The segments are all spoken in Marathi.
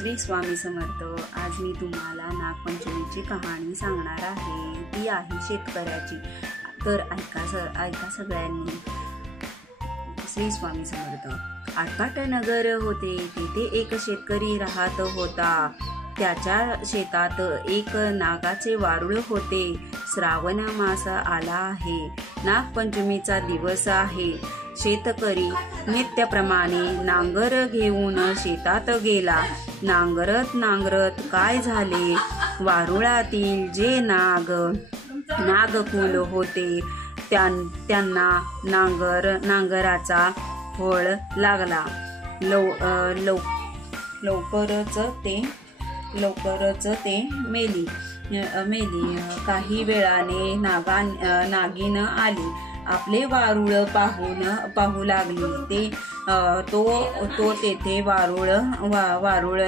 श्री स्वामी समर्थ। आज मी तुम्हाला नागपंचमीची कहाणी सांगणार आहे। ती आहे शेतकऱ्याची। तर ऐका सगळ्यांनी। श्री स्वामी समर्थ। आटपाट नगर होते, तिथे एक शेतकरी राहत होता। त्याच्या शेतात एक नागाचे वारुळ होते। श्रावण मास आला आहे, नागपंचमीचा दिवस आहे। शेतकरी नित्यप्रमाणे नांगर घेऊन शेतात गेला। नांगरत काय झाले, वारुळातील जे नागकुल होते त्यांना नांगराचा फळ लागला। लवकरच ते मेली। काही वेळाने नागिन आली। आपले वारुळ पाहू लागली। तो तेथे वारुळ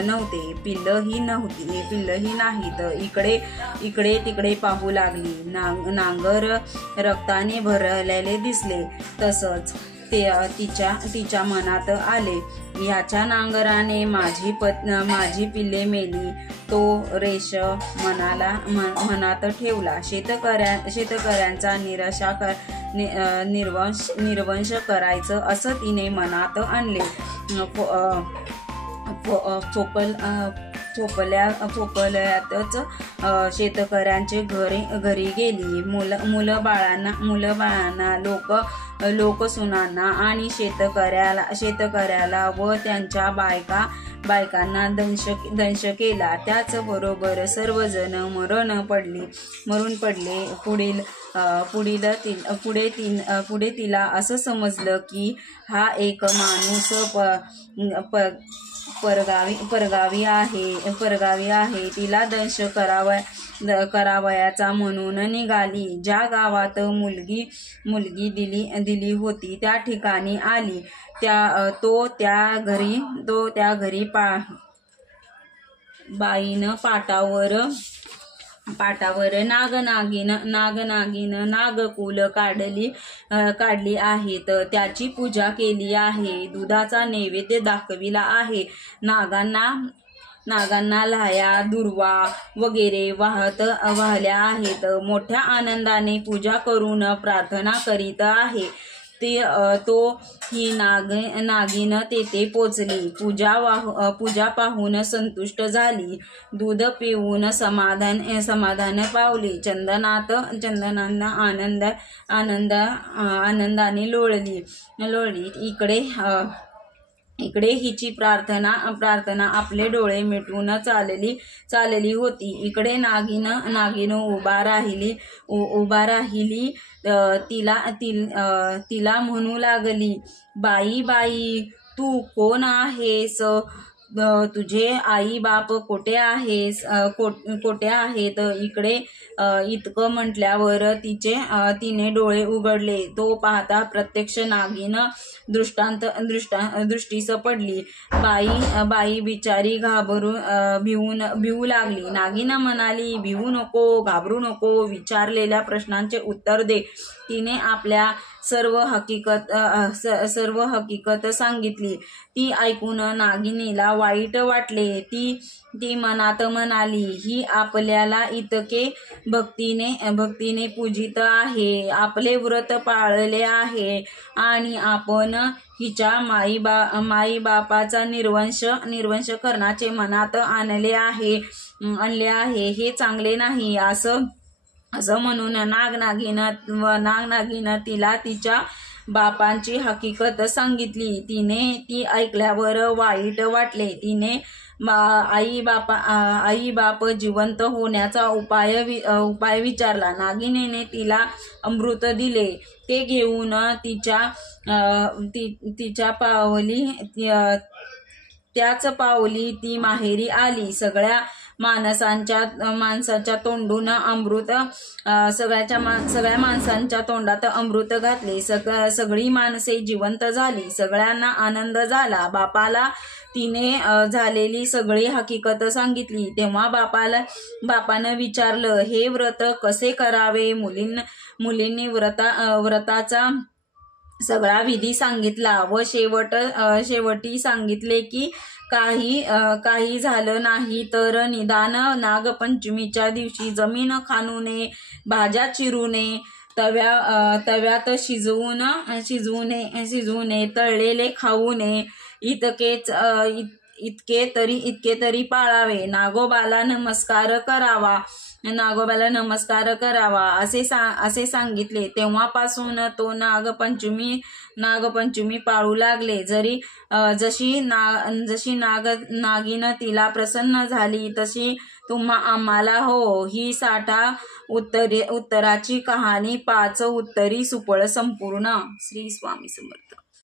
नव्हते, पिल्लही नाहीत। इकडे तिकडे पाहू लागली। नांगर रक्ताने भरलेले दिसले। तसंच तिच्या मनात आले, ह्याच्या नांगराने माझी पिल्ले मेली। तो रेष मनात ठेवला। शेतकऱ्यांचा निर्वंश करायचं असं तिने मनात आणले। चोपल्यातच शेतकऱ्यांचे घरी गेली। मुलं बाळांना लोकसुनांना आणि शेतकऱ्याला व त्यांच्या बायकांना दंश केला। त्याचबरोबर सर्वजण मरून पडले। पुढे तिला असं समजलं की हा एक माणूस परगावी आहे। तिला दंश करावयाचा म्हणून निघाली। ज्या गावात मुलगी दिली होती त्या ठिकाणी आली। तो त्या घरी बाईनं पाटावर नागनागिन नागकुल काढली आहेत। त्याची पूजा केली आहे। दुधाचा नैवेद्य दाखविला आहे। नागांना लाह्या दुर्वा वगैरे वाहल्या आहेत। मोठ्या आनंदाने पूजा करून प्रार्थना करीत आहे। ही नागिन तेथे पोचली। पूजा पाहून संतुष्ट झाली। दूध पिऊन समाधान पावले। चंदनानं आनंदाने लोळली। इकडे हिची प्रार्थना आपले डोळे मिटून चालली होती। इकडे नागिन उभा राहिली। तिला म्हणू लागली, बाई तू कोण आहेस? तुझे आई बाप कोठे आहेत? इकडे इतकं म्हटल्यावर तिने डोळे उघडले। तो पाहता प्रत्यक्ष नागिन दृष्टीस पडली। बाई बिचारी भिवू लागली। नागिन म्हणाली, भिवू नको, घाबरू नको, विचारलेल्या प्रश्नांचे उत्तर दे। तिने आपल्या सर्व हकीकत सांगितली। ती ऐकून नागिनीला वाईट वाटले। ती मनात म्हणाली, ही आपल्याला इतके भक्तीने पूजित आहे, आपले व्रत पाळले आहे, आणि आपण हिच्या माई बापाचा निर्वंश करण्याचे मनात आणले आहे। हे चांगले नाही। असं म्हणून नागनागिन तिला तिच्या बापांची हकीकत सांगितली। ती ऐकल्यावर वाईट वाटले। तिने आई बाप जिवंत होण्याचा उपाय विचारला। नागिनीने तिला अमृत दिले। ते घेऊन त्याच पावली ती माहेरी आली। सगळ्या माणसाच्या तोंडून अमृत सगळ्या माणसांच्या तोंडात अमृत घातले। सगळी माणसे जिवंत झाली। सगळ्यांना आनंद झाला। बापाला तिने झालेली सगळी हकीकत सांगितली। तेव्हा बापानं विचारलं, हे व्रत कसे करावे? मुलींनी व्रताचा सगळा विधी सांगितला व शेवटी सांगितले की काही झालं नाही तर निदान नागपंचमीच्या दिवशी जमीन खाणू नये, भाज्या चिरू नये, तव्यात शिजवू नये, तळलेले खाऊ नये, इतके तरी पाळावे. नागोबाला नमस्कार करावा असे सांगितले. तेव्हापासून तो नागपंचमी पाळू लागले. जशी नागिन तिला प्रसन्न झाली तशी आम्हाला हो. ही 60 उत्तराची कहाणी 5 उत्तरी सुफळ संपूर्ण. श्री स्वामी समर्थ.